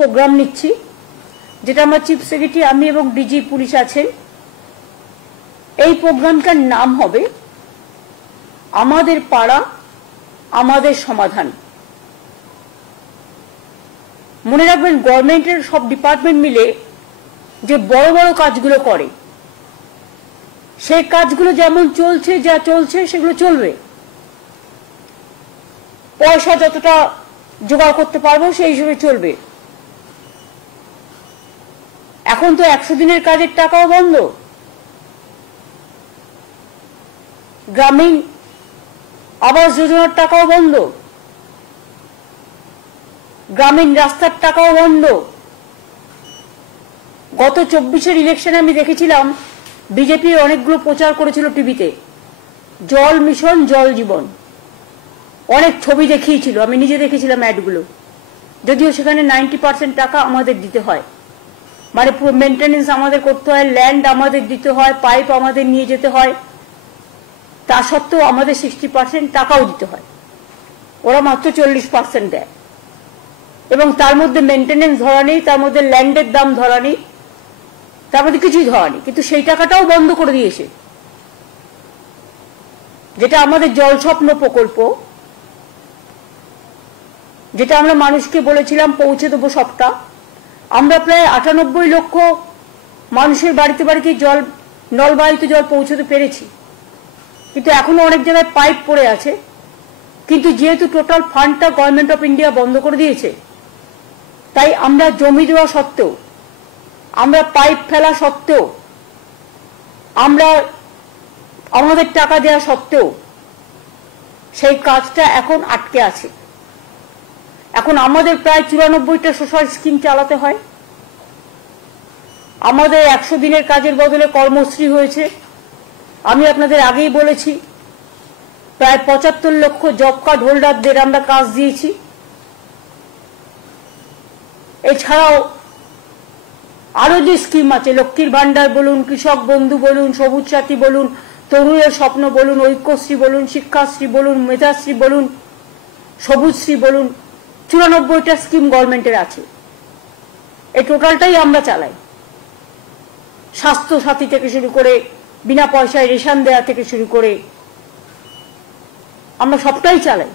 Programme নিচ্ছি, যেটা আমরা চিফ সেক্রেটারি, আমি এবং ডিজি পুলিশ আছেন। এই প্রোগ্রামটার নাম হবে আমাদের পাড়া আমাদের সমাধান। মনে রাখবেন, গভর্নমেন্টের সব ডিপার্টমেন্ট মিলে যে বড় বড় কাজগুলো করে, সেই কাজগুলো যেমন চলছে, যা চলছে সেগুলো চলবে। পয়সা যতটা জোগাড় করতে পারবো সেই হিসেবে চলবে। এখন তো 100 দিনের কাজের টাকাও বন্ধ, গ্রামীণ আবাস যোজনার টাকাও বন্ধ, গ্রামীণ রাস্তার টাকাও বন্ধ। গত 24-এর ইলেকশনে আমি দেখেছিলাম বিজেপি অনেকগুলো প্রচার করেছিল টিভিতে, জল মিশন, জল জীবন, অনেক ছবি দেখিয়েছিল, আমি নিজে দেখেছিলাম অ্যাডগুলো। যদিও সেখানে 90% টাকা আমাদের দিতে হয়, মানে পুরো মেনটেনেন্স আমাদের করতে হয়, ল্যান্ড আমাদের দিতে হয়, পাইপ আমাদের নিয়ে যেতে হয়, তা সত্ত্বেও আমাদের 60% টাকাও দিতে হয়, ওরা মাত্র 40% দেয়। এবং তার মধ্যে মেনটেনেন্স ধরা নেই, তার মধ্যে ল্যান্ডের দাম ধরা নেই, তার মধ্যে কিছুই ধরা নেই। কিন্তু সেই টাকাটাও বন্ধ করে দিয়েছে। যেটা আমাদের জল স্বপ্ন প্রকল্প, যেটা আমরা মানুষকে বলেছিলাম পৌঁছে দেবো সবটা, আমরা প্রায় 98 লক্ষ মানুষের বাড়িতে বাড়িতে জল, নলবাহিত জল পৌঁছতে পেরেছি। কিন্তু এখনো অনেক জায়গায় পাইপ পড়ে আছে। কিন্তু যেহেতু টোটাল ফান্ডটা গভর্নমেন্ট অফ ইন্ডিয়া বন্ধ করে দিয়েছে, তাই আমরা জমি দেওয়া সত্ত্বেও, আমরা পাইপ ফেলা সত্ত্বেও, আমরা আমাদের টাকা দেওয়া সত্ত্বেও সেই কাজটা এখন আটকে আছে। এখন আমাদের প্রায় 94টা সোশ্যাল স্কিম চালাতে হয়। আমাদের 100 দিনের কাজের বদলে কর্মশ্রী হয়েছে। আমি আপনাদের আগেই বলেছি, প্রায় 75 লক্ষ জব কার্ড হোল্ডারদের আমরা কাজ দিয়েছি। এছাড়াও আরো যে স্কিম আছে, লক্ষ্মীর ভান্ডার বলুন, কৃষক বন্ধু বলুন, সবুজ সাথী বলুন, তরুণের স্বপ্ন বলুন, ঐক্যশ্রী বলুন, শিক্ষাশ্রী বলুন, মেধাশ্রী বলুন, সবুজশ্রী বলুন, 94টা স্কিম গভর্নমেন্টের আছে। এই টোটালটাই আমরা চালাই। স্বাস্থ্য সাথী থেকে শুরু করে, বিনা পয়সায় রেশন দেওয়া থেকে শুরু করে, আমরা সবটাই চালাই।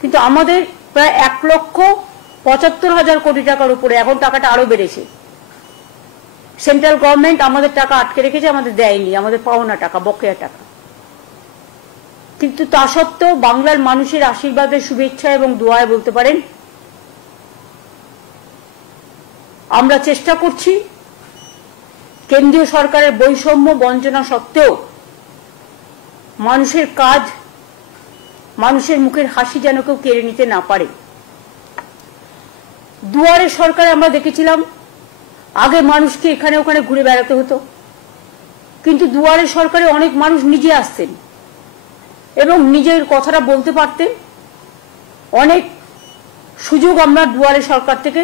কিন্তু আমাদের প্রায় 1,75,000 কোটি টাকার উপরে, এখন টাকাটা আরো বেড়েছে। সেন্ট্রাল গভর্নমেন্ট আমাদের টাকা আটকে রেখেছে, আমাদের দেয়নি, আমাদের পাওনা টাকা, বকেয়া টাকা। কিন্তু তা সত্ত্বেও বাংলার মানুষের আশীর্বাদের, শুভেচ্ছা এবং দোয়ায় বলতে পারেন আমরা চেষ্টা করছি কেন্দ্রীয় সরকারের বৈষম্য বঞ্চনা সত্ত্বেও মানুষের কাজ, মানুষের মুখের হাসি যেন কেউ কেড়ে নিতে না পারে। দুয়ারে সরকারে আমরা দেখেছিলাম আগে মানুষকে এখানে ওখানে ঘুরে বেড়াতে হতো, কিন্তু দুয়ারে সরকারে অনেক মানুষ নিজে আসতেন এবং নিজের কথাটা বলতে পারতেন। অনেক সুযোগ আমরা দুয়ারে সরকার থেকে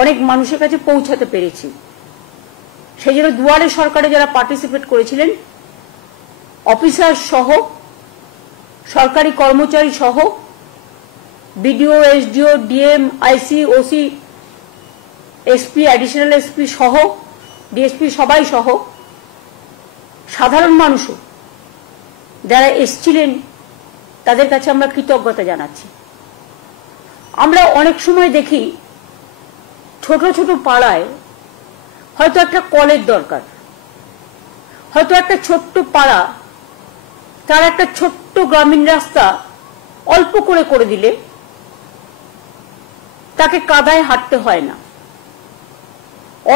অনেক মানুষের কাছে পৌঁছাতে পেরেছি। সেই জন্য দুয়ারে সরকারে যারা পার্টিসিপেট করেছিলেন, অফিসার সহ, সরকারি কর্মচারী সহ, বিডিও, এসডিও, ডিএম, আইসি, ওসি, এসপি, অ্যাডিশনাল এসপি সহ, ডিএসপি সবাই সহ, সাধারণ মানুষও যারা এসছিলেন, তাদের কাছে আমরা কৃতজ্ঞতা জানাচ্ছি। আমরা অনেক সময় দেখি ছোট ছোট পাড়ায় হয়তো একটা কলের দরকার, হয়তো একটা ছোট্ট পাড়া, তার একটা ছোট্ট গ্রামীণ রাস্তা অল্প করে করে দিলে তাকে কাদায় হাঁটতে হয় না।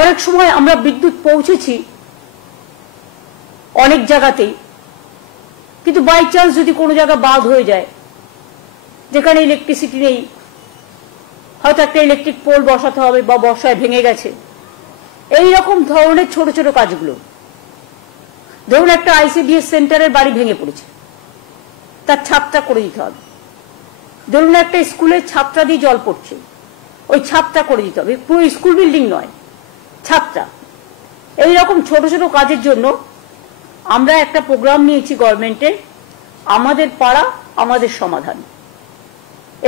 অনেক সময় আমরা বিদ্যুৎ পৌঁছেছি অনেক জায়গাতেই, কিন্তু বাই চান্স যদি কোনো জায়গা বাদ হয়ে যায়, যেখানে ইলেকট্রিসিটি নেই, হয়তো একটা ইলেকট্রিক পোল বসাতে হবে বা বর্ষায় ভেঙে গেছে, এই রকম ধরনের ছোট ছোট কাজগুলো। ধরুন একটা আইসিডিএস সেন্টারের বাড়ি ভেঙে পড়েছে, তার ছাদটা করে দিতে হবে। ধরুন একটা স্কুলের ছাদটা দিয়ে জল পড়ছে, ওই ছাদটা করে দিতে হবে, পুরো স্কুল বিল্ডিং নয়, ছাদটা। এইরকম ছোট ছোট কাজের জন্য আমরা একটা প্রোগ্রাম নিয়েছি গভর্নমেন্টের, আমাদের পাড়া আমাদের সমাধান।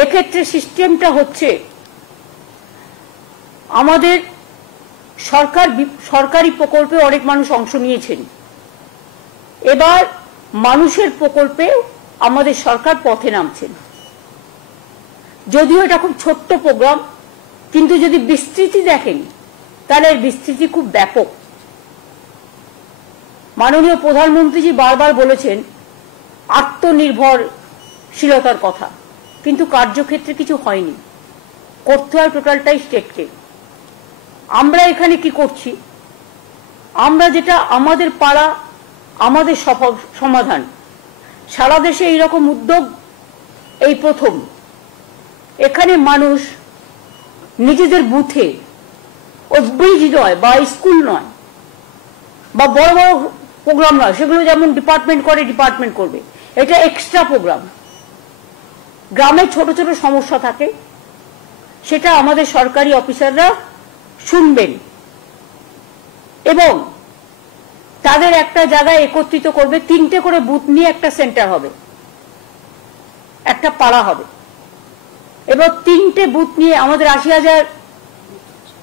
এক্ষেত্রে সিস্টেমটা হচ্ছে আমাদের সরকারি প্রকল্পে অনেক মানুষ অংশ নিয়েছেন। এবার মানুষের প্রকল্পে আমাদের সরকার পথে নামছেন। যদিও এটা খুব ছোট্ট প্রোগ্রাম, কিন্তু যদি বিস্তৃতি দেখেন তাহলে এর বিস্তৃতি খুব ব্যাপক। মাননীয় প্রধানমন্ত্রীজি বারবার বলেছেন আত্মনির্ভরশীলতার কথা, কিন্তু কার্যক্ষেত্রে কিছু হয়নি। করতে হয় টোটালটাই স্টেটকে। আমরা এখানে কি করছি? আমরা যেটা আমাদের পাড়া আমাদের সমাধান, সারা দেশে এইরকম উদ্যোগ এই প্রথম। এখানে মানুষ নিজেদের বুথে, ওই ব্রিজ নয় বা স্কুল নয় বা বড় বড় প্রোগ্রাম নয়, সেগুলো যেমন ডিপার্টমেন্ট করে ডিপার্টমেন্ট করবে, এটা এক্সট্রা প্রোগ্রাম। গ্রামে ছোট ছোট সমস্যা থাকে, সেটা আমাদের সরকারি অফিসাররা শুনবেন এবং তাদের একটা জায়গায় একত্রিত করবে। 3টে করে বুথ নিয়ে একটা সেন্টার হবে, একটা পাড়া হবে। এবার 3টে বুথ নিয়ে আমাদের 80,000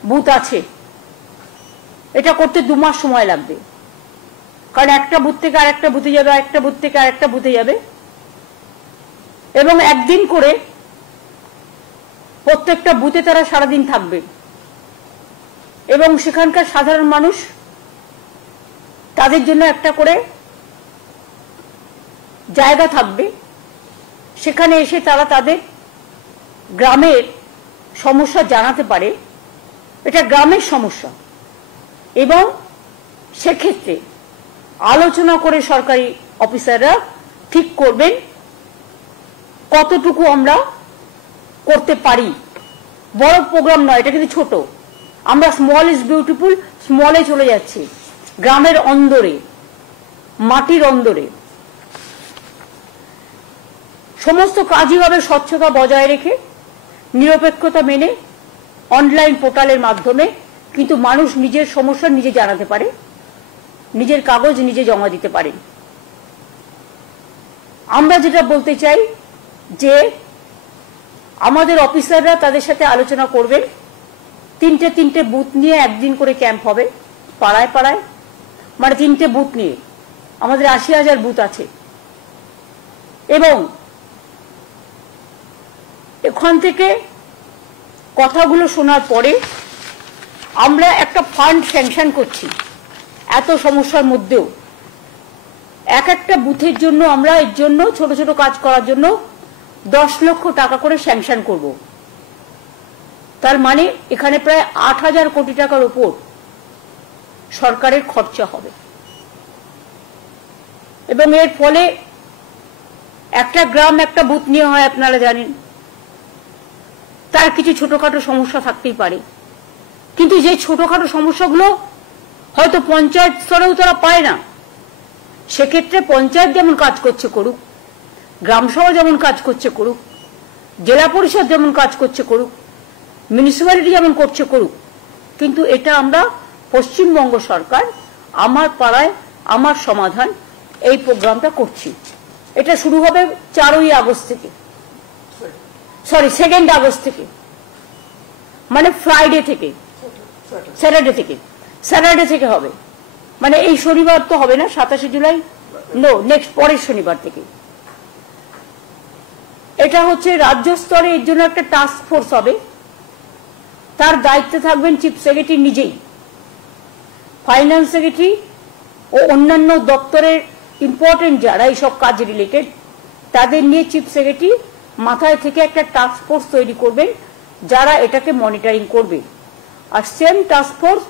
বুথ আছে। এটা করতে 2 মাস সময় লাগবে, কারণ একটা বুথ থেকে আরেকটা বুথে যাবে, আরেকটা বুথ থেকে আরেকটা বুথে যাবে, এবং একদিন করে প্রত্যেকটা বুথে তারা সারাদিন থাকবে এবং সেখানকার সাধারণ মানুষ তাদের জন্য একটা করে জায়গা থাকবে, সেখানে এসে তারা তাদের গ্রামের সমস্যা জানাতে পারে। এটা গ্রামের সমস্যা এবং সেক্ষেত্রে আলোচনা করে সরকারি অফিসাররা ঠিক করবেন কতটুকু আমরা করতে পারি। বড় প্রোগ্রাম নয়, এটা কিন্তু ছোট। আমরা স্মল ইজ বিউটিফুল, স্মলে চলে যাচ্ছি, গ্রামের অন্দরে, মাটির অন্দরে। সমস্ত কাজই হবে স্বচ্ছতা বজায় রেখে, নিরপেক্ষতা মেনে, অনলাইন পোর্টালের মাধ্যমে। কিন্তু মানুষ নিজের সমস্যা নিজে জানাতে পারে, নিজের কাগজ নিজে জমা দিতে পারে। আমরা যেটা বলতে চাই যে আমাদের অফিসাররা তাদের সাথে আলোচনা করবেন। 3টে বুথ নিয়ে একদিন করে ক্যাম্প হবে পাড়ায় পাড়ায়, মানে 3টে বুথ নিয়ে। আমাদের 80,000 বুথ আছে এবং এখান থেকে কথাগুলো শোনার পরে আমরা একটা ফান্ড স্যাংশন করছি। এত সমস্যার মধ্যেও একটা বুথের জন্য আমরা এর জন্য ছোট ছোট কাজ করার জন্য 10 লক্ষ টাকা করে স্যাংশন করব। তার মানে এখানে প্রায় 8,000 কোটি টাকার উপর সরকারের খরচা হবে এবং এর ফলে একটা গ্রাম একটা বুথ নিয়ে হয়, আপনারা জানেন। তার কিছু ছোটখাটো সমস্যা থাকতেই পারে, কিন্তু যে ছোটখাটো সমস্যাগুলো হয়তো পঞ্চায়েত স্তরেও তারা পায় না, সেক্ষেত্রে পঞ্চায়েত যেমন কাজ করছে করুক, গ্রামসভা যেমন কাজ করছে করুক, জেলা পরিষদ যেমন কাজ করছে করুক, মিউনিসিপ্যালিটি যেমন করছে করুক। কিন্তু এটা আমরা পশ্চিমবঙ্গ সরকার আমার পাড়ায় আমার সমাধান এই প্রোগ্রামটা করছি। এটা শুরু হবে 4ই আগস্ট থেকে, সরি 2 আগস্ট থেকে, মানে ফ্রাইডে থেকে, স্যাটারডে থেকে হবে। মানে এই শনিবার তো হবে না, 27 জুলাই, নো, নেক্সট পরের শনিবার থেকে। এটা হচ্ছে রাজ্য স্তরে, এর জন্য একটা টাস্ক ফোর্স হবে। তার দায়িত্বে থাকবেন চিফ সেক্রেটারি নিজেই, ফাইন্যান্স সেক্রেটারি ও অন্যান্য দপ্তরের ইম্পর্টেন্ট যারা এইসব কাজ রিলেটেড, তাদের নিয়ে চিফ সেক্রেটারি মাথায় থেকে একটা টাস্ক ফোর্স তৈরি করবেন যারা এটাকে মনিটরিং করবে। আর সেম টাস্ক ফোর্স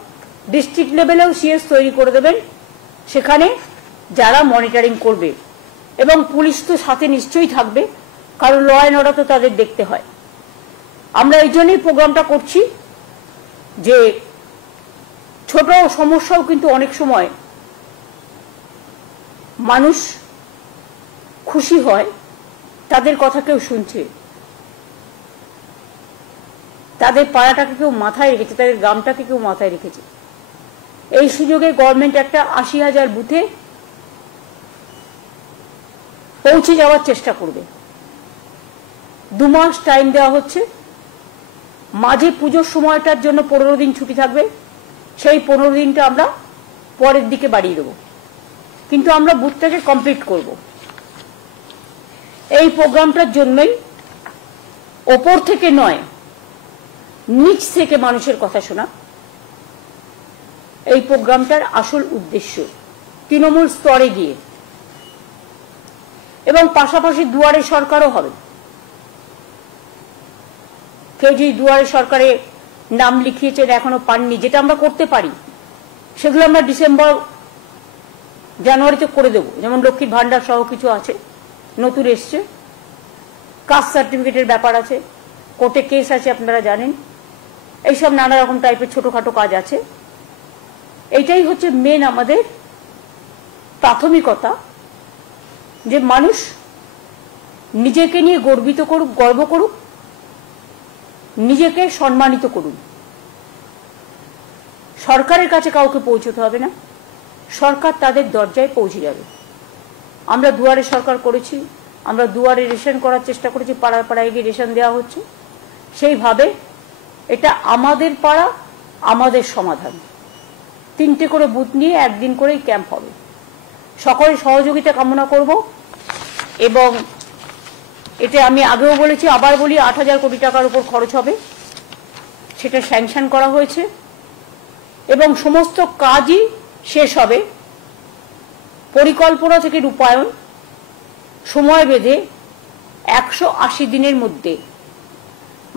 ডিস্ট্রিক্ট লেভেলেও সিএস তৈরি করে দেবেন, সেখানে যারা মনিটরিং করবে। এবং পুলিশ তো সাথে নিশ্চয়ই থাকবে, কারণ ল অ্যান্ড অর্ডার তো তাদের দেখতে হয়। আমরা এই জন্যই প্রোগ্রামটা করছি যে ছোট সমস্যাও কিন্তু অনেক সময় মানুষ খুশি হয়, তাদের কথা কেউ শুনছে, তাদের পাড়াটাকে কেউ মাথায় রেখেছে, তাদের গ্রামটাকে কেউ মাথায় রেখেছে। এই সুযোগে গভর্নমেন্ট একটা 80,000 বুথে পৌঁছে যাওয়ার চেষ্টা করবে। 2 মাস টাইম দেওয়া হচ্ছে। মাঝে পুজোর সময়টার জন্য 15 দিন ছুটি থাকবে, সেই 15 দিনটা আমরা পরের দিকে বাড়িয়ে দেব, কিন্তু আমরা বুথটাকে কমপ্লিট করব। এই প্রোগ্রামটার জন্যই ওপর থেকে নয়, নিচ থেকে মানুষের কথা শোনা এই প্রোগ্রামটার আসল উদ্দেশ্য। তৃণমূল স্তরে গিয়ে, এবং পাশাপাশি দুয়ারে সরকারও হবে। কেউ যদি দুয়ারে সরকারে নাম লিখিয়েছেন এখনো পাননি, যেটা আমরা করতে পারি, সেগুলো আমরা ডিসেম্বর জানুয়ারিতে করে দেব। যেমন লক্ষ্মীর ভান্ডার সহ কিছু আছে, নতুন এসছে, কাস্ট সার্টিফিকেটের ব্যাপার আছে, কোর্টে কেস আছে আপনারা জানেন, এইসব নানা রকম টাইপের ছোটখাটো কাজ আছে। এইটাই হচ্ছে মেন আমাদের প্রাথমিকতা, যে মানুষ নিজেকে নিয়ে গর্বিত করুক, গর্ব করুক, নিজেকে সম্মানিত করুন। সরকারের কাছে কাউকে পৌঁছতে হবে না, সরকার তাদের দরজায় পৌঁছে যাবে। আমরা দুয়ারে সরকার করেছি, আমরা দুয়ারে রেশন করার চেষ্টা করেছি, পাড়ায় পাড়ায় গিয়ে রেশন দেওয়া হচ্ছে। সেইভাবে এটা আমাদের পাড়া, আমাদের সমাধান। 3টে করে বুথ নিয়ে একদিন করেই ক্যাম্প হবে। সকলের সহযোগিতা কামনা করব। এবং এটা আমি আগেও বলেছি, আবার বলি, 8,000 কোটি টাকার উপর খরচ হবে, সেটা স্যাংশন করা হয়েছে এবং সমস্ত কাজই শেষ হবে। পরিকল্পনা থেকে রূপায়ণ সময় বেঁধে 180 দিনের মধ্যে,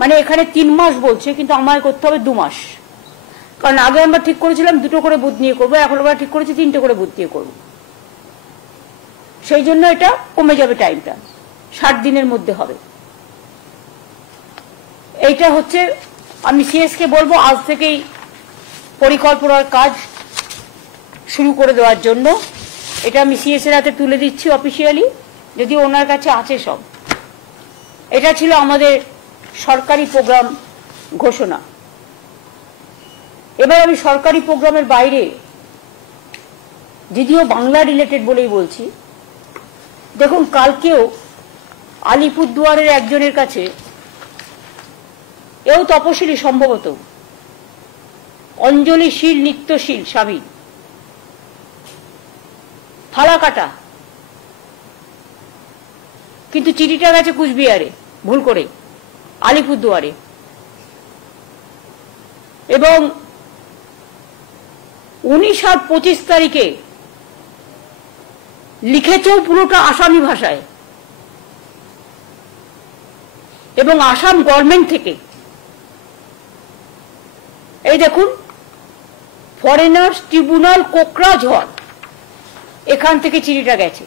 মানে এখানে 3 মাস বলছে, কিন্তু আমায় করতে হবে 2 মাস। কারণ আগে আমরা ঠিক করেছিলাম 2টো করে বুথ নিয়ে করবো, এখন আমরা ঠিক করেছি 3টে করে বুথ নিয়ে করবো। সেই জন্য এটা কমে যাবে, টাইমটা 60 দিনের মধ্যে হবে। এইটা হচ্ছে, আমি সিএসকে বলবো আজ থেকেই পরিকল্পনার কাজ শুরু করে দেওয়ার জন্য। এটা আমি সিএস এর হাতে তুলে দিচ্ছি অফিসিয়ালি, যদি ওনার কাছে আছে সব। এটা ছিল আমাদের সরকারি প্রোগ্রাম ঘোষণা। এবার আমি সরকারি প্রোগ্রামের বাইরে, যদিও বাংলা রিলেটেড বলেই বলছি, দেখুন কালকেও আলিপুরদুয়ারের একজনের কাছে, এও তপশিলি সম্ভবত, অঞ্জলিশীল নিত্যশীল স্বামী, ফালাকাটা, কিন্তু চিঠিটা গেছে কুচবিহারে ভুল করে, আলিপুরদুয়ারে। এবং 19 আর 25 তারিখে লিখেছেও পুরোটা আসামি ভাষায়, এবং আসাম গভর্নমেন্ট থেকে। এই দেখুন, ফরেনার্স ট্রিব্যুনাল কোকরাঝড়, এখান থেকে চিঠিটা গেছে।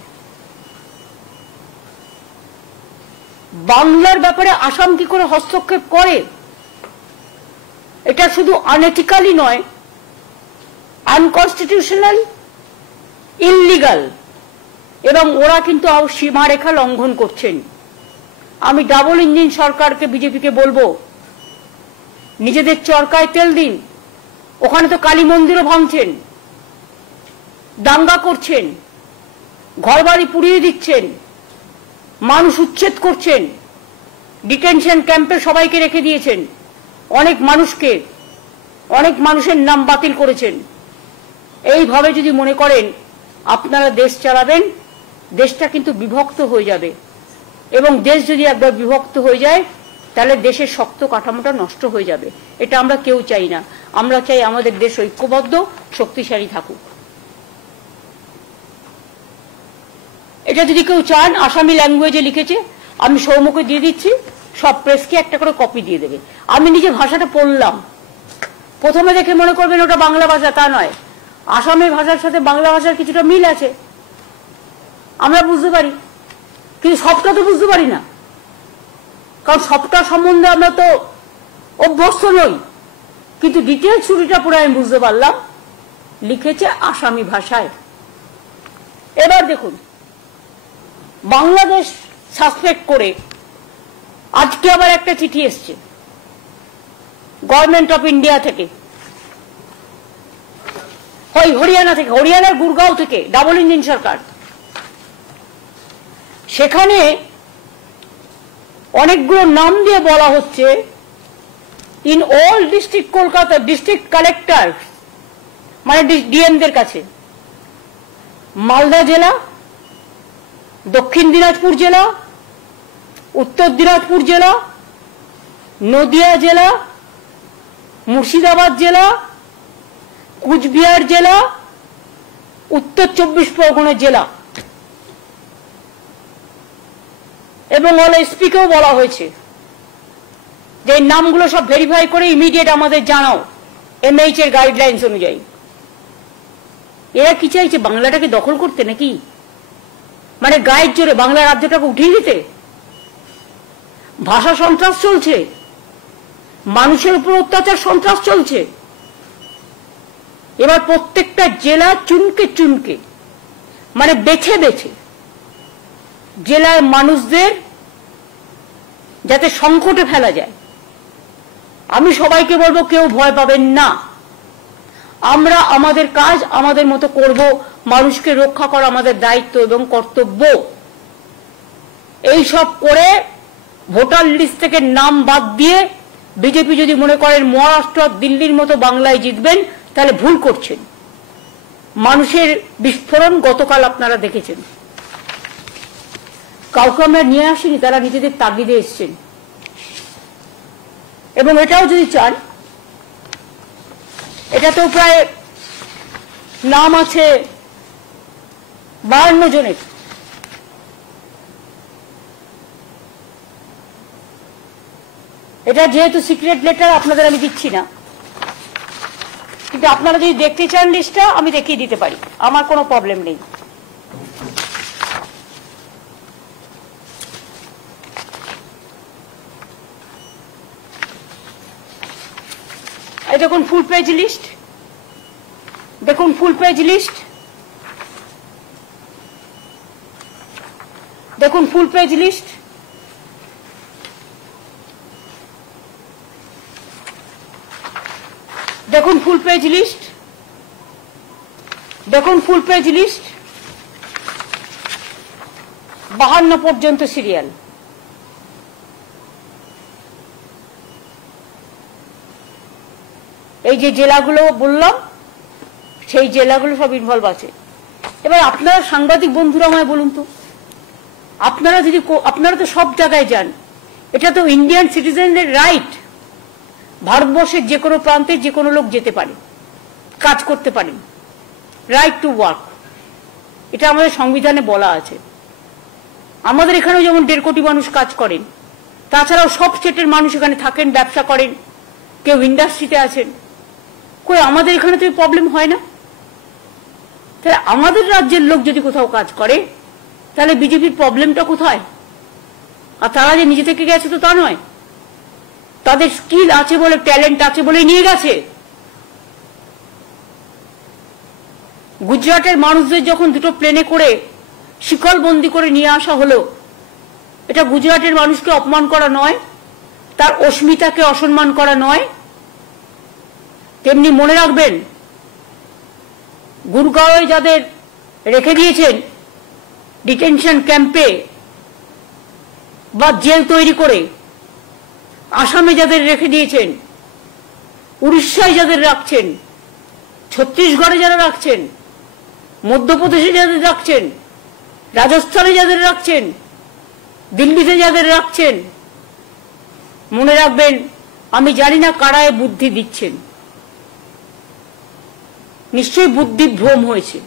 বাংলার ব্যাপারে আসাম কি করে হস্তক্ষেপ করে? এটা শুধু আনএথিক্যালি নয়, আনকনস্টিটিউশনাল, ইললিগাল, এবং ওরা কিন্তু সীমারেখা লঙ্ঘন করছেন। আমি ডাবল ইঞ্জিন সরকারকে, বিজেপিকে বলবো, নিজেদের চরকায় তেল দিন। ওখানে তো কালী মন্দিরও ভাঙছেন, দাঙ্গা করছেন, ঘরবাড়ি পুড়িয়ে দিচ্ছেন, মানুষ উচ্ছেদ করছেন, ডিটেনশন ক্যাম্পে সবাইকে রেখে দিয়েছেন, অনেক মানুষের নাম বাতিল করেছেন। এইভাবে যদি মনে করেন আপনারা দেশ চালাবেন, দেশটা কিন্তু বিভক্ত হয়ে যাবে। এবং দেশ যদি একবার বিভক্ত হয়ে যায়, তাহলে দেশের শক্ত কাঠামোটা নষ্ট হয়ে যাবে। এটা আমরা কেউ চাই না। আমরা চাই আমাদের দেশ ঐক্যবদ্ধ, শক্তিশালী থাকুক। এটা যদি কেউ চান, আসামি ল্যাঙ্গুয়েজে লিখেছে, আমি সৌম্যকে দিয়ে দিচ্ছি, সব প্রেসকে একটা করে কপি দিয়ে দেবে। আমি নিজে ভাষাটা পড়লাম, প্রথমে দেখে মনে করবেন ওটা বাংলা ভাষা, তা নয়। আসামের ভাষার সাথে বাংলা ভাষার কিছুটা মিল আছে, আমরা বুঝতে পারি, কিন্তু সবটা তো বুঝতে পারি না, কারণ সবটা সম্বন্ধে আমরা তো অভ্যস্ত নই। কিন্তু ডিটেলস ছুটিটা পুরো আমি বুঝতে পারলাম, লিখেছে আসামি ভাষায়। এবার দেখুন, বাংলাদেশ সাসপেক্ট করে আজকে আবার একটা চিঠি এসছে গভর্নমেন্ট অফ ইন্ডিয়া থেকে, হরিয়ানা থেকে, হরিয়ানার গুরগাঁও থেকে, ডাবল ইঞ্জিন সরকার। সেখানে অনেকগুলো নাম দিয়ে বলা হচ্ছে in all district Kolkata district collector মানে ডিএমদের কাছে, মালদা জেলা, দক্ষিণ দিনাজপুর জেলা, উত্তর দিনাজপুর জেলা, নদিয়া জেলা, মুর্শিদাবাদ জেলা, কুচবিহার জেলা, উত্তর 24 পরগনা জেলা এবং অল এসপিকেও বলা হয়েছে যে এই নামগুলো সব ভেরিফাই করে ইমিডিয়েট আমাদের জানাও এমএইচ এর গাইডলাইন্স অনুযায়ী। এরা কি চাইছে, বাংলাটাকে দখল করতে নাকি? মানে গায়ের জোরে বাংলা রাজ্যটাকে উঠিয়ে দিতে? ভাষা সন্ত্রাস চলছে, মানুষের উপর অত্যাচার সন্ত্রাস চলছে। এবার প্রত্যেকটা জেলা চুনকে চুনকে মানে বেছে বেছে জেলার মানুষদের যাতে সংকটে ফেলা যায়। আমি সবাইকে বলবো কেউ ভয় পাবেন না, আমরা আমাদের কাজ আমাদের মতো করব, মানুষকে রক্ষা করা আমাদের দায়িত্ব এবং কর্তব্য। এই সব করে ভোটার লিস্ট থেকে নাম বাদ দিয়ে বিজেপি যদি মনে করেন মহারাষ্ট্র দিল্লির মতো বাংলায় জিতবেন তাহলে ভুল করছেন। মানুষের বিস্ফোরণ গতকাল আপনারা দেখেছেন, কাউকে আমরা নিয়ে আসিনি, তারা নিজেদের তাগিদে এসছেন। এবং এটাও যদি চান, এটাতেও প্রায় নাম আছে 52 জনের। এটা যেহেতু সিক্রেট লেটার আপনাদের আমি দিচ্ছি না, কিন্তু আপনারা যদি দেখতে চান লিস্টটা আমি দেখিয়ে দিতে পারি, আমার কোনো প্রবলেম নেই। এই দেখুন ফুল পেজ লিস্ট, দেখুন ফুল পেজ লিস্ট, দেখুন ফুল পেজ লিস্ট। দেখুন ফুল পেজ লিস্ট, দেখুন ফুল পেজ লিস্ট, 52 পর্যন্ত সিরিয়াল। এই যে জেলাগুলো বললাম সেই জেলাগুলো সব ইনভলভ আছে। এবার আপনারা সাংবাদিক বন্ধুরা আমায় বলুন তো, আপনারা তো সব জায়গায় যান, এটা তো ইন্ডিয়ান সিটিজেনদের রাইট, ভারতবর্ষের যে কোনো প্রান্তে যে কোনো লোক যেতে পারে, কাজ করতে পারেন, রাইট টু ওয়ার্ক, এটা আমাদের সংবিধানে বলা আছে। আমাদের এখানেও যেমন 1.5 কোটি মানুষ কাজ করেন, তাছাড়াও সব স্টেটের মানুষ এখানে থাকেন, ব্যবসা করেন, কেউ ইন্ডাস্ট্রিতে আছেন। কই আমাদের এখানে তো প্রবলেম হয় না? তাহলে আমাদের রাজ্যের লোক যদি কোথাও কাজ করে তাহলে বিজেপির প্রবলেমটা কোথায়? আর তারা যে নিজে থেকে গেছে তো তা নয়, তাদের স্কিল আছে বলে, ট্যালেন্ট আছে বলে নিয়ে গেছে। গুজরাটের মানুষদের যখন 2টো প্লেনে করে শিকলবন্দি করে নিয়ে আসা হলো, এটা গুজরাটের মানুষকে অপমান করা নয়, তার অস্মিতাকে অসম্মান করা নয়? তেমনি মনে রাখবেন, গুরগাঁওয়ে যাদের রেখে দিয়েছেন ডিটেনশন ক্যাম্পে বা জেল তৈরি করে, আসামে যাদের রেখে দিয়েছেন, উড়িষ্যায় যাদের রাখছেন, ছত্তিশগড়ে যারা রাখছেন, মধ্যপ্রদেশে যাদের রাখছেন, রাজস্থানে যাদের রাখছেন, দিল্লিতে যাদের রাখছেন, মনে রাখবেন আমি জানি না কারায় বুদ্ধি দিচ্ছেন, নিশ্চয়ই বুদ্ধিভ্রম হয়েছে,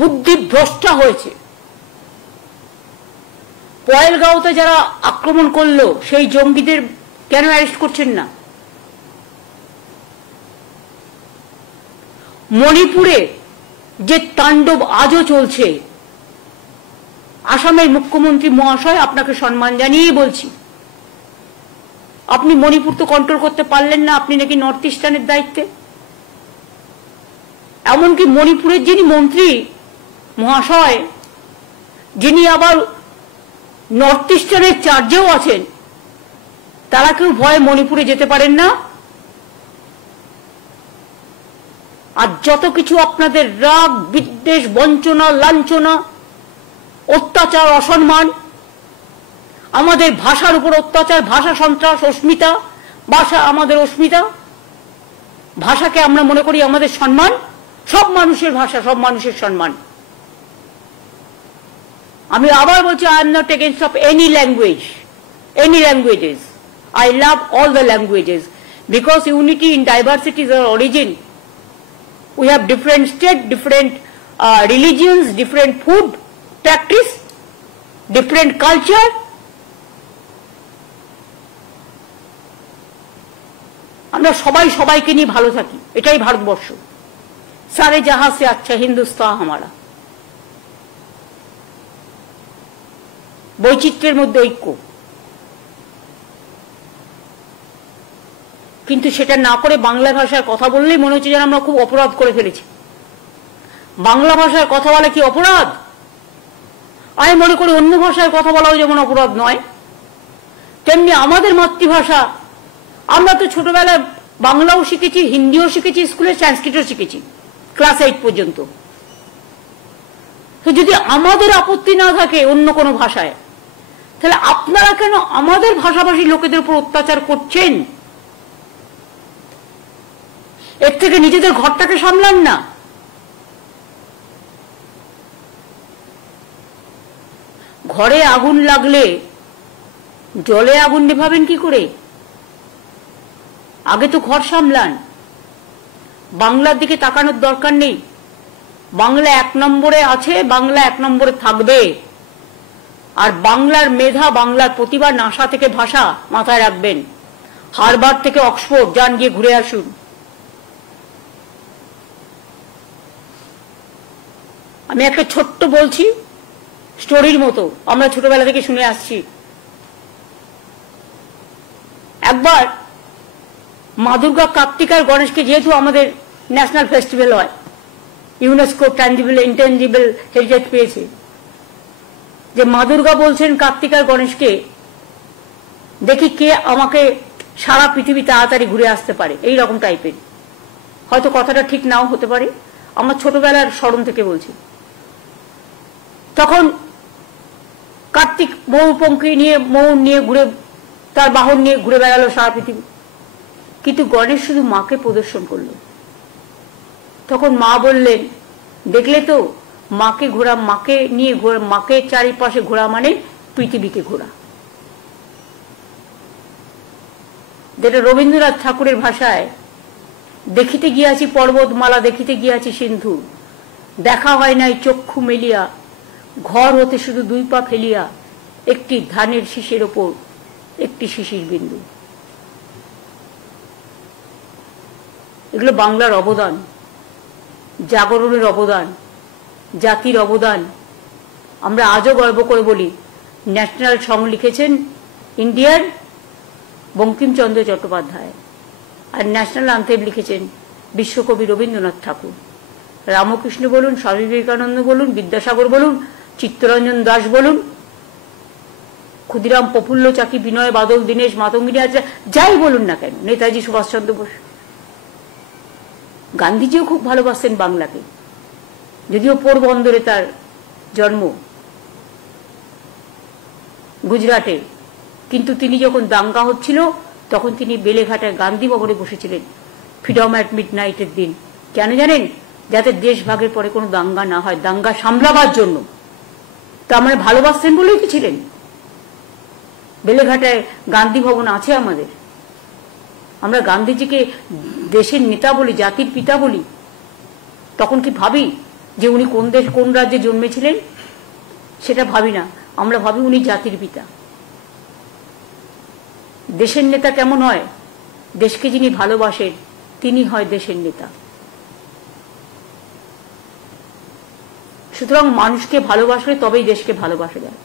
বুদ্ধিভ্রষ্টা হয়েছে। পয়েলগাঁওতে যারা আক্রমণ করলো সেই জঙ্গিদের কেন অ্যারেস্ট করছেন না? মণিপুরে যে তাণ্ডব আজও চলছে, আসামের মুখ্যমন্ত্রী মহাশয় আপনাকে সম্মান জানিয়ে বলছি, আপনি মণিপুর তো কন্ট্রোল করতে পারলেন না, আপনি নাকি নর্থ ইস্টার্নের দায়িত্বে। এমনকি মণিপুরের যিনি মন্ত্রী মহাশয়, যিনি আবার নর্থ ইস্টার্নের চার্জেও আছেন, তারা কেউ ভয়ে মণিপুরে যেতে পারেন না। আর যত কিছু আপনাদের রাগ, বিদ্বেষ, বঞ্চনা, লাঞ্ছনা, অত্যাচার, অসম্মান, আমাদের ভাষার উপর অত্যাচার, ভাষা সন্ত্রাস, অস্মিতা, ভাষা আমাদের অস্মিতা, ভাষাকে আমরা মনে করি আমাদের সম্মান। সব মানুষের ভাষা, সব মানুষের সম্মান। আমি আবার বলছি, I am not against of any language, any languages. I love all the languages because unity in diversity is our origin. We have different states, different religions, different food practice, different culture. আমরা সবাই সবাইকে নিয়ে ভালো থাকি, এটাই ভারতবর্ষ। সারে জাহাঁ সে আচ্ছা হিন্দুস্তান হামারা। বৈচিত্র্যের মধ্যে ঐক্য। কিন্তু সেটা না করে বাংলা ভাষার কথা বললেই মনে হচ্ছে যেন আমরা খুব অপরাধ করে ফেলেছি। বাংলা ভাষার কথা বলা কি অপরাধ? আমি মনে করি অন্য ভাষার কথা বলাও যেমন অপরাধ নয়, তেমনি আমাদের মাতৃভাষা। আমরা তো ছোটবেলায় বাংলাও শিখেছি, হিন্দিও শিখেছি, স্কুলে সংস্কৃতও শিখেছি ক্লাস 8 পর্যন্ত। তো যদি আমাদের আপত্তি না থাকে অন্য কোনো ভাষায়, তাহলে আপনারা কেন আমাদের ভাষাভাষী লোকেদের উপর অত্যাচার করছেন? এর থেকে নিজেদের ঘরটাকে সামলান না। ঘরে আগুন লাগলে জলে আগুন নেভাবেন কি করে? আগে তো ঘর সামলান। বাংলার দিকে তাকানোর দরকার নেই। বাংলা 1 নম্বরে আছে, বাংলা 1 নম্বরে থাকবে। আর বাংলার মেধা, বাংলার প্রতিভা, নাসা থেকে ভাষা মাথায় রাখবেন। হারবার্ড থেকে অক্সফোর্ড যান, গিয়ে ঘুরে আসুন। আমি একটা ছোট্ট বলছি, স্টোরির মতো, আমরা ছোটবেলা থেকে শুনে আসছি। একবার মা দুর্গা, কার্তিক আর গণেশকে, যেহেতু আমাদের ন্যাশনাল ফেস্টিভ্যাল হয়, ইউনেস্কো ট্যাঞ্জিবল ইনট্যাঞ্জিবল হেরিটেজ পেয়েছে, যে মা দুর্গা বলছেন কার্তিক আর গণেশকে, দেখি কে আমাকে সারা পৃথিবী তাড়াতাড়ি ঘুরে আসতে পারে, এই রকম টাইপের। হয়তো কথাটা ঠিক নাও হতে পারে, আমার ছোটবেলার স্মরণ থেকে বলছি। তখন কার্তিক মৌপঙ্খী নিয়ে, মৌ নিয়ে ঘুরে, তার বাহন নিয়ে ঘুরে বেড়ালো সারা পৃথিবী। কিন্তু গণেশ শুধু মাকে প্রদর্শন করলো। তখন মা বললেন, দেখলে তো, মাকে ঘোরা, মাকে নিয়ে ঘোরা, মাকে চারিপাশে ঘোরা মানে পৃথিবীকে ঘোরা। যেটা রবীন্দ্রনাথ ঠাকুরের ভাষায়, দেখিতে গিয়াছি পর্বতমালা, দেখিতে গিয়াছি সিন্ধু, দেখা হয় নাই চক্ষু মেলিয়া, ঘর হতে শুধু 2 পা ফেলিয়া, একটি ধানের শীষের ওপর একটি শিশির বিন্দু। এগুলো বাংলার অবদান, জাগরণের অবদান, জাতির অবদান। আমরা আজও গর্ব করে বলি, ন্যাশনাল সং লিখেছেন ইন্ডিয়ার বঙ্কিমচন্দ্র চট্টোপাধ্যায়, আর ন্যাশনাল আন্থেম লিখেছেন বিশ্বকবি রবীন্দ্রনাথ ঠাকুর। রামকৃষ্ণ বলুন, স্বামী বিবেকানন্দ বলুন, বিদ্যাসাগর বলুন, চিত্তরঞ্জন দাস বলুন, ক্ষুদিরাম, প্রফুল্ল চাকি, বিনয় বাদল, দীনেশ, মাতঙ্গিনী আচার্য, যাই বলুন না কেন, নেতাজি সুভাষচন্দ্র বোস। গান্ধীজিও খুব ভালোবাসতেন বাংলাকে, যদিও পোরবন্দরে তার জন্ম, গুজরাটে। কিন্তু তিনি যখন দাঙ্গা হচ্ছিল, তখন তিনি বেলেঘাটায় গান্ধী ভবনে বসেছিলেন ফ্রিডম অ্যাট মিডনাইটের দিন। কেন জানেন? যাতে দেশ ভাগের পরে কোনো দাঙ্গা না হয়, দাঙ্গা সামলাবার জন্য। তার মানে ভালোবাসতেন বলেই তো ছিলেন। বেলেঘাটায় গান্ধী ভবন আছে আমাদের। আমরা গান্ধীজিকে দেশের নেতা বলি, জাতির পিতা বলি। তখন কি ভাবি যে উনি কোন দেশ, কোন রাজ্যে জন্মেছিলেন? সেটা ভাবি না, আমরা ভাবি উনি জাতির পিতা। দেশের নেতা কেমন হয়? দেশকে যিনি ভালোবাসেন তিনি হয় দেশের নেতা। সুতরাং মানুষকে ভালোবাসলে তবেই দেশকে ভালোবাসা যায়,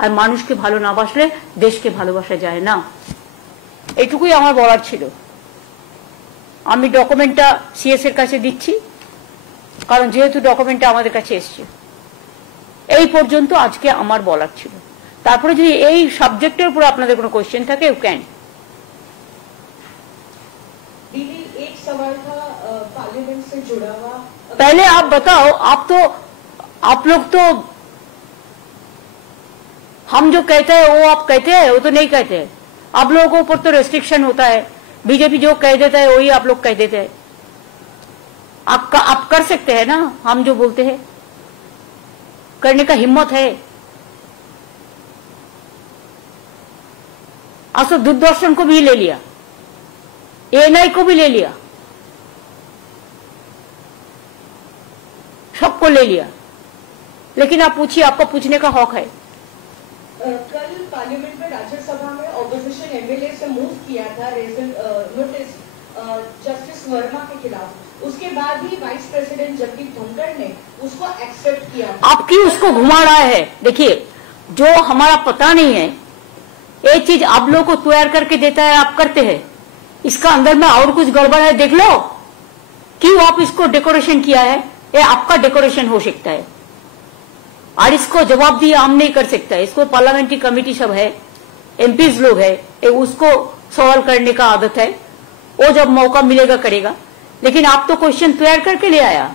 আর মানুষকে ভালো না বাসলে দেশকে ভালোবাসা যায় না। এইটুকুই আমার বলার ছিল। আমি ডকুমেন্টটা সিএস এর কাছে দিচ্ছি, কারণ যেহেতু ডকুমেন্টটা আমাদের কাছে এসছে। এই পর্যন্ত আজকে আমার বলার ছিল। তারপরে যদি এই সাবজেক্টের উপর আপনাদের কোনো কোশ্চেন থাকে, ইউ ক্যান। एक सवाल था पार्लियामेंट से जुड़ा हुआ। पहले आप बताओ, आप लोग तो हम जो कहते हैं वो आप कहते हैं, वो तो नहीं कहते। आप लोगों के ऊपर तो रेस्ट्रिक्शन होता है, बीजेपी जो कह देता है वही आप लोग कह देते हैं। आप कर सकते हैं ना, हम जो बोलते हैं करने का हिम्मत है। आज तो दूरदर्शन को भी ले लिया, एएनआई को भी ले लिया, सबको ले लिया, लेकिन आप पूछिए, आपका पूछने का हक है। कल पार्लियामेंट में राज्यसभा में ऑपोजिशन एमएलए से मूव किया था नोटिस जस्टिस वर्मा के खिलाफ, उसके बाद ही वाइस प्रेसिडेंट जगदीप धनखड़ ने उसको एक्सेप्ट किया। आप क्यों उसको घुमा रहा है? देखिए, जो हमारा पता नहीं है, एक चीज आप लोग को तैयार करके देता है, आप करते हैं, इसका अंदर में और कुछ गड़बड़ है, देख लो। क्यों आप इसको डेकोरेशन किया है? ये आपका डेकोरेशन हो सकता है, और इसको जवाब दिए हम नहीं कर सकता है। इसको पार्लियामेंट्री कमेटी सब है, एमपीज लोग है, उसको सवाल करने का आदत है, वो जब मौका मिलेगा करेगा। लेकिन आप तो क्वेश्चन तैयार करके ले आया,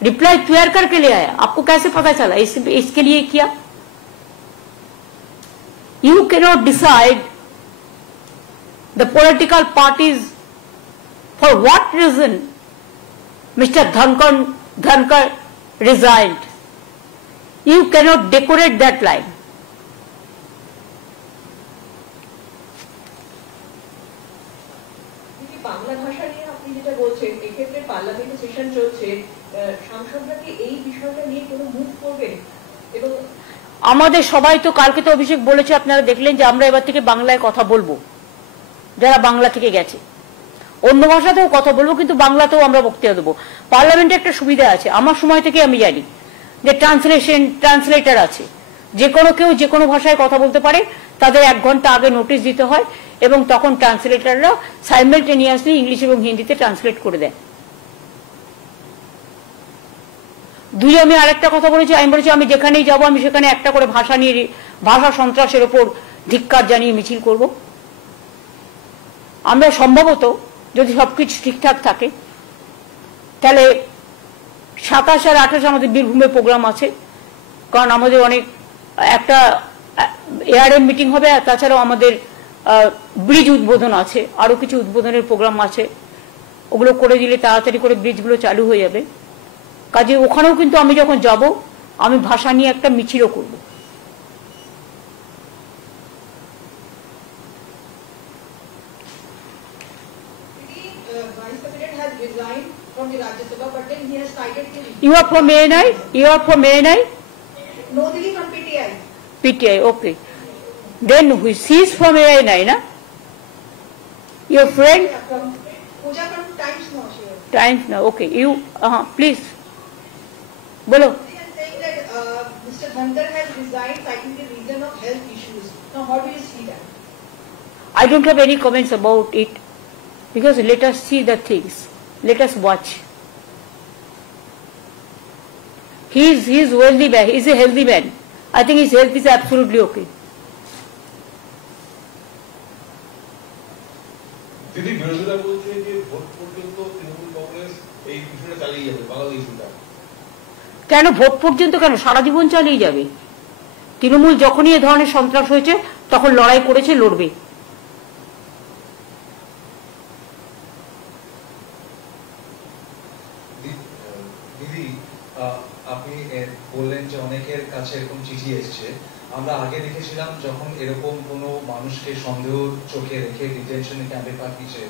रिप्लाई तैयार करके ले आया, आपको कैसे पता चला इसके लिए किया? You cannot decide the political parties for what reason mister Dhankhar resigned. You cannot decorate that line. Bangla ভাষা নিয়ে আপনি যেটা বলছেন, এক্ষেত্রে পার্লামেন্টে সেশন চলছে, সাংসদরা কি এই বিষয়টা নিয়ে কোনো মুভ করবেন? এবং আমাদের সবাই তো কালকে তো অভিষেক বলেছে, আপনারা দেখলেন যে আমরা এবার থেকে বাংলায় কথা বলবো, যারা বাংলা থেকে গেছে। অন্য ভাষাতেও কথা বলবো, কিন্তু বাংলাতেও আমরা বক্তব্য দেবো। পার্লামেন্টে একটা সুবিধা আছে, আমার সময় থেকে আমি জানি যে ট্রান্সলেটর আছে, যে কোনো কেউ যে কোনো ভাষায় কথা বলতে পারে, তাদের 1 ঘন্টা আগে নোটিশ দিতে হয়, এবং তখন ট্রান্সলেটররা সাইমালটেনিয়াসলি ইংলিশ এবং হিন্দিতে ট্রান্সলেট করে দেয়। আমি আরেকটা কথা বলেছি, আমি বলেছি আমি যেখানেই যাবো আমি সেখানে একটা করে ভাষা নিয়ে, ভাষা সন্ত্রাসের ওপর ধিক্কার জানিয়ে মিছিল করব। আমরা সম্ভবত যদি সবকিছু ঠিকঠাক থাকে, তাহলে 27 আর 28 আমাদের বীরভূমে প্রোগ্রাম আছে, কারণ আমাদের অনেক একটা এআরএম মিটিং হবে, আর তাছাড়াও আমাদের ব্রিজ উদ্বোধন আছে, আরো কিছু উদ্বোধনের প্রোগ্রাম আছে। ওগুলো করে দিলে তাড়াতাড়ি করে ব্রিজগুলো চালু হয়ে যাবে। কাজে ওখানেও কিন্তু আমি যখন যাব, আমি ভাষা নিয়ে একটা মিছিলও করব। From the Rajya Sabha, but then he has cited him. You are from ANI? You are from ANI? No, Dili from PTI. PTI, okay. Then he is from ANI, na? Your friend? From Pooja from Times Now. Times Now, okay. You, please. Bolo. They are saying that Mr. Dhandar has resigned citing the reason of health issues. Now, how do you see that? I don't have any comments about it, because let us see the things. Let us watch. He is wealthy man. He is a healthy man. I think his health is absolutely okay. দিদি, বিরোধীরা বলছে যে vote পর্যন্ত তৃণমূল কংগ্রেস এই বিষয়টা চালিয়ে যাবে, বাংলা ইস্যুটা। কেন ভোট পর্যন্ত? কেন সারা জীবন চালিয়ে যাবে। তৃণমূল যখনই এ ধরনের সন্ত্রাস হয়েছে তখন লড়াই করেছে, লড়বে। আপনি বললেন যে অনেকের কাছে এরকম চিঠি এসছে। আমরা আগে দেখেছিলাম যখন এরকম কোনো মানুষকে সন্দেহ চোখে রেখে ডিটেনশন ক্যাম্পে পাঠিয়েছে,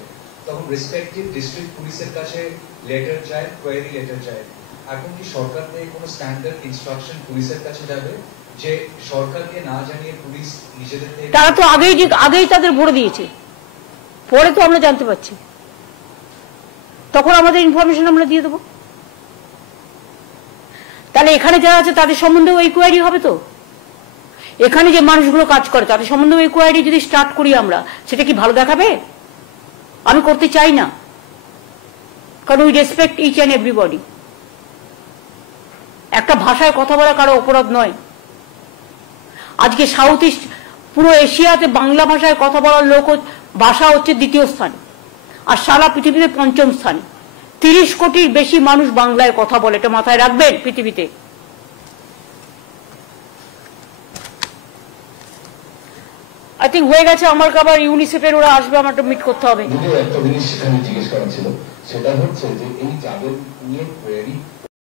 তখন রেসপেক্টিভ ডিস্ট্রিক্ট পুলিশের কাছে লেটার যায়, কোয়েরি লেটার যায়। এখন কি সরকার থেকে কোনো স্ট্যান্ডার্ড ইনস্ট্রাকশন পুলিশের কাছে যাবে যে সরকারকে না জানিয়ে পুলিশ নিজেদের? তারা তো আগেই তাদের ভরে দিয়েছে, পরে তো আমরা জানতে পারছি, তখন আমাদের ইনফরমেশন আমরা দিয়ে দেবো। তাহলে এখানে যারা আছে তাদের সম্বন্ধেও এই কোয়ারি হবে। তো এখানে যে মানুষগুলো কাজ করে তাদের সম্বন্ধেও এই কোয়ারি যদি স্টার্ট করি আমরা, সেটা কি ভালো দেখাবে? আমি করতে চাই না, কারণ we respect each and everybody. একটা ভাষায় কথা বলা কারো অপরাধ নয়। আজকে সাউথ ইস্ট পুরো এশিয়াতে বাংলা ভাষায় কথা বলার ভাষা হচ্ছে 2য় স্থানে, আর সারা পৃথিবীতে 5ম স্থানে। 30 কোটির বেশি মানুষ বাংলায় কথা বলে, এটা মাথায় রাখবেন পৃথিবীতে। আই থিঙ্ক হয়ে গেছে। আমার আবার ইউনিসেফের ওরা আসবে, আমার মিট করতে হবে। একটা জিনিস সেখানে জিজ্ঞেস করা ছিল, সেটা হচ্ছে যে এই যাদের নিয়ে কোয়েরি